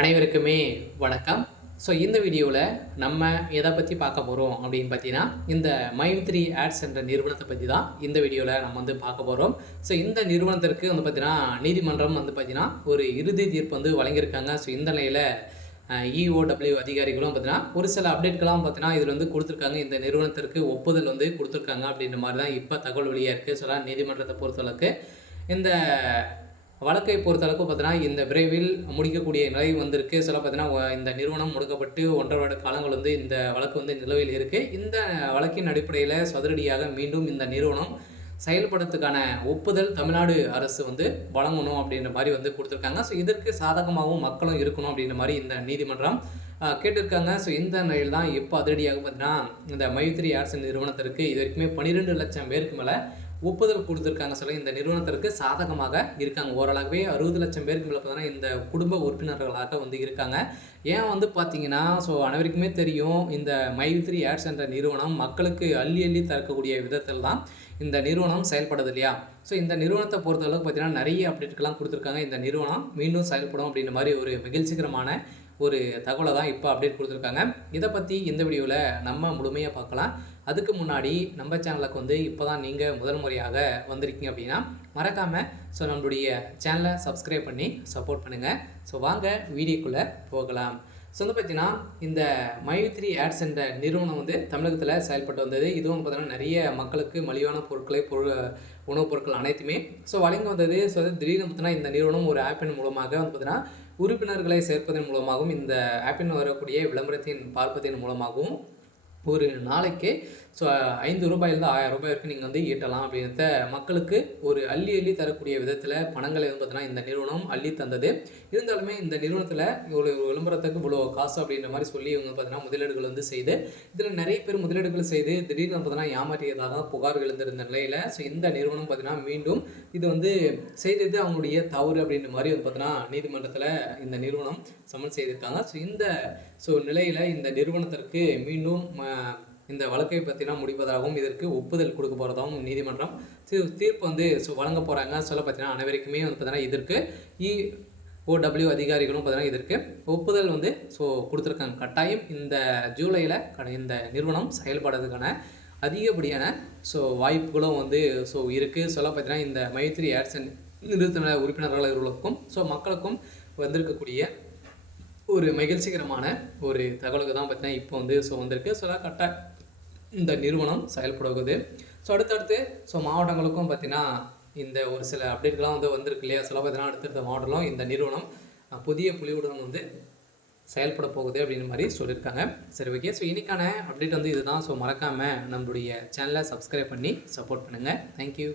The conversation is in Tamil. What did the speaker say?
அனைவருக்குமே வணக்கம். ஸோ இந்த வீடியோவில் நம்ம எதை பற்றி பார்க்க போகிறோம் அப்படின்னு பார்த்தீங்கன்னா, இந்த மைத்ரி ஆட்ஸ் என்ற நிறுவனத்தை பற்றி தான் இந்த வீடியோவில் நம்ம வந்து பார்க்க போகிறோம். ஸோ இந்த நிறுவனத்திற்கு வந்து பார்த்தீங்கன்னா, நீதிமன்றம் வந்து பார்த்தீங்கன்னா ஒரு இறுதி தீர்ப்பு வந்து வழங்கியிருக்காங்க. ஸோ இந்த நிலையில் இஓடபிள்யூ அதிகாரிகளும் பார்த்தீங்கன்னா ஒரு சில அப்டேட்கள்லாம் பார்த்தீங்கன்னா இதில் வந்து கொடுத்துருக்காங்க. இந்த நிறுவனத்திற்கு ஒப்புதல் வந்து கொடுத்துருக்காங்க அப்படின்ற மாதிரி தான் இப்போ தகவல் வெளியாக இருக்குது. ஸோ நீதிமன்றத்தை பொறுத்தளவுக்கு இந்த வழக்கை பொறுத்தளவுக்கு பார்த்தீங்கன்னா இந்த விரைவில் முடிக்கக்கூடிய நிலை வந்திருக்கு. சில பார்த்தீங்கன்னா இந்த நிறுவனம் முடக்கப்பட்டு 1.5 வருட காலங்கள் வந்து இந்த வழக்கு வந்து நிலுவையில் இருக்குது. இந்த வழக்கின் அடிப்படையில் சதுரடியாக மீண்டும் இந்த நிறுவனம் செயல்படுறதுக்கான ஒப்புதல் தமிழ்நாடு அரசு வந்து வழங்கணும் அப்படின்ற மாதிரி வந்து கொடுத்துருக்காங்க. ஸோ இதற்கு சாதகமாகவும் மக்களும் இருக்கணும் அப்படின்ற மாதிரி இந்த நீதிமன்றம் கேட்டிருக்காங்க. ஸோ இந்த நிலையில் தான் இப்போ அதிரடியாக பார்த்தீங்கன்னா இந்த மைத்ரி ஆட்ஸ் நிறுவனத்திற்கு இது வரைக்குமே 12 லட்சம் பேருக்கு மேலே ஒப்புதல் கொடுத்துருக்காங்க. சொல்லி இந்த நிறுவனத்திற்கு சாதகமாக இருக்காங்க. ஓரளவே 60 லட்சம் பேருக்கு மேலே பார்த்தீங்கன்னா இந்த குடும்ப உறுப்பினர்களாக வந்து இருக்காங்க. ஏன் வந்து பார்த்தீங்கன்னா, ஸோ அனைவருக்குமே தெரியும் இந்த மைத்ரி ஆட்ஸ் என்ற நிறுவனம் மக்களுக்கு அள்ளி அள்ளி தரக்கூடிய விதத்தில் தான் இந்த நிறுவனம் செயல்படுது இல்லையா? ஸோ இந்த நிறுவனத்தை பொறுத்தளவுக்கு பார்த்தீங்கன்னா நிறைய அப்டேட்கள்லாம் கொடுத்துருக்காங்க. இந்த நிறுவனம் மீண்டும் செயல்படும் அப்படின்ற மாதிரி ஒரு மகிழ்ச்சிகரமான ஒரு தகவலை தான் இப்போ அப்டேட் கொடுத்துருக்காங்க. இதை பற்றி இந்த வீடியோவில் நம்ம முழுமையாக பார்க்கலாம். அதுக்கு முன்னாடி நம்ம சேனலுக்கு வந்து இப்போ தான் நீங்கள் முதல் முறையாக வந்திருக்கீங்க அப்படின்னா மறக்காமல் ஸோ நம்மளுடைய சேனலை சப்ஸ்கிரைப் பண்ணி சப்போர்ட் பண்ணுங்கள். ஸோ வாங்க வீடியோக்குள்ளே போகலாம். ஸோ வந்து பார்த்தீங்கன்னா இந்த மைத்ரி ஆட்ஸ் என்ற நிறுவனம் வந்து தமிழகத்தில் செயல்பட்டு வந்தது. இதுவும் பார்த்தீங்கன்னா நிறைய மக்களுக்கு மலிவான பொருட்களை உணவுப் பொருட்கள் அனைத்துமே ஸோ வழங்கி வந்தது. ஸோ திடீர்னு பார்த்தீங்கன்னா இந்த நிறுவனம் ஒரு ஆப்பின் மூலமாக வந்து பார்த்தீங்கன்னா உறுப்பினர்களை சேர்ப்பதன் மூலமாகவும் இந்த ஆப்பின் வரக்கூடிய விளம்பரத்தின் பார்ப்பதன் மூலமாகவும் ஒரு நாளைக்கு ஸோ ரூ. 5லேருந்து ரூ. 1000 வரைக்கும் நீங்கள் வந்து ஈட்டலாம் அப்படின்றத மக்களுக்கு ஒரு அள்ளி அள்ளி தரக்கூடிய விதத்தில் பணங்களை வந்து பார்த்தீங்கன்னா இந்த நிறுவனம் அள்ளி தந்தது. இருந்தாலுமே இந்த நிறுவனத்தில் ஒரு விளம்பரத்துக்கு இவ்வளோ காசு அப்படின்ற மாதிரி சொல்லி இவங்க பார்த்தீங்கன்னா முதலீடுகள் வந்து செய்து இதில் நிறைய பேர் முதலீடுகள் செய்து திடீர்னு பார்த்தீங்கன்னா ஏமாற்றியதாக புகார்கள் இருந்திருந்த நிலையில் ஸோ இந்த நிறுவனம் பார்த்தீங்கன்னா மீண்டும் இது வந்து செய்தது அவங்களுடைய தவறு அப்படின்ற மாதிரி வந்து பார்த்தீங்கன்னா நீதிமன்றத்தில் இந்த நிறுவனம் சமன் செய்திருக்காங்க. ஸோ நிலையில் இந்த நிறுவனத்திற்கு மீண்டும் இந்த வழக்கை பற்றினா முடிப்பதாகவும் இதற்கு ஒப்புதல் கொடுக்க போகிறதாகவும் நீதிமன்றம் தீர்ப்பு வந்து வழங்க போகிறாங்க. சொல்ல பார்த்தீங்கன்னா அனைவருக்குமே வந்து பார்த்தீங்கன்னா இதற்கு இஓடபிள்யூ அதிகாரிகளும் பார்த்தீங்கன்னா இதற்கு ஒப்புதல் வந்து கொடுத்துருக்காங்க. கட்டாயம் இந்த ஜூலையில் இந்த நிறுவனம் செயல்படுறதுக்கான அதிகப்படியான வாய்ப்புகளும் வந்து இருக்குது. சொல்ல பார்த்தீங்கன்னா இந்த மைத்ரி ஆட்ஸ் நிறுவன உறுப்பினர்களுக்கும் மக்களுக்கும் வந்திருக்கக்கூடிய ஒரு மகிழ்ச்சிகரமான ஒரு தகவலுக்கு தான் பார்த்தீங்கன்னா இப்போ வந்து வந்திருக்கு. கரெக்டாக இந்த நிறுவனம் செயல்படுவது. அடுத்தடுத்து மாவட்டங்களுக்கும் பார்த்தீங்கன்னா இந்த ஒரு சில அப்டேட்கள்லாம் வந்து வந்திருக்கு இல்லையா? பார்த்தீங்கன்னா அடுத்தடுத்த மாவட்டங்களும் இந்த நிறுவனம் புதிய புலியுடன் வந்து செயல்பட போகுது அப்படின்ற மாதிரி சொல்லியிருக்காங்க. சரி, ஓகே. இன்றைக்கான அப்டேட் வந்து இதுதான். மறக்காமல் நம்மளுடைய சேனலை சப்ஸ்கிரைப் பண்ணி சப்போர்ட் பண்ணுங்கள். தேங்க்யூ.